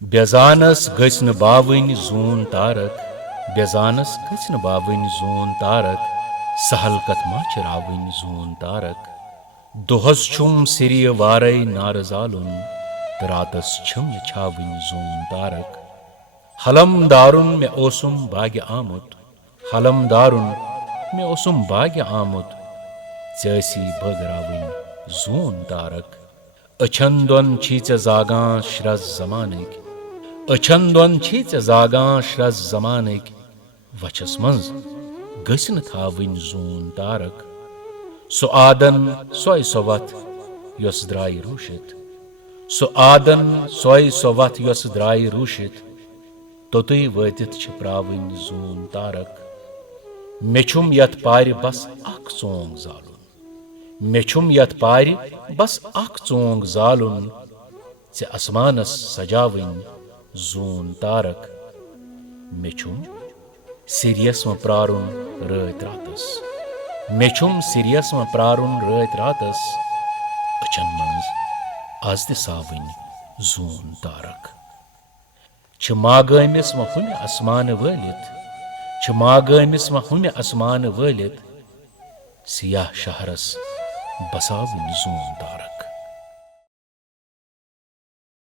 बेजानस गस्न बावन जून तारक बेजानस गस्न बावन जून तारक सहल कत मा चरावन जून तारक दोहस छुम सिरि वारे नार जालुन तो रातस छम छावन जून तारक हलम दारुन मे ओसुम बाग्य आमुत हलम दारुन मे ओसुम बाग्य आमुत चसी बगरावन जून तारक अछन दोन छी जागां श्रज जमानक अछन दोन छी जागां श्रज जमानक वचस मंज गसन थावन जून तारक सो आदन सोय सोवत यस द्राय रूशित सो आदन सोय सोवत यस द्राय रूशित तोतुय वतित छ प्रावन जून तारक मेछुम यत पार बस अख चोंग जालुन मेछुम यत पार बस अख चोंग जालुन से आसमानस सजावन जून तारक मेछुम सिरियस म प्रारुन रत रातस मेछुम सिरियस म प्रारुन रत रातस अचन मंज आज ते सावन जून तारक छ मागमिस म हुम आसमान वलित छ मागमिस म हुम आसमान वलित सियाह शहरस बसावन जून तारक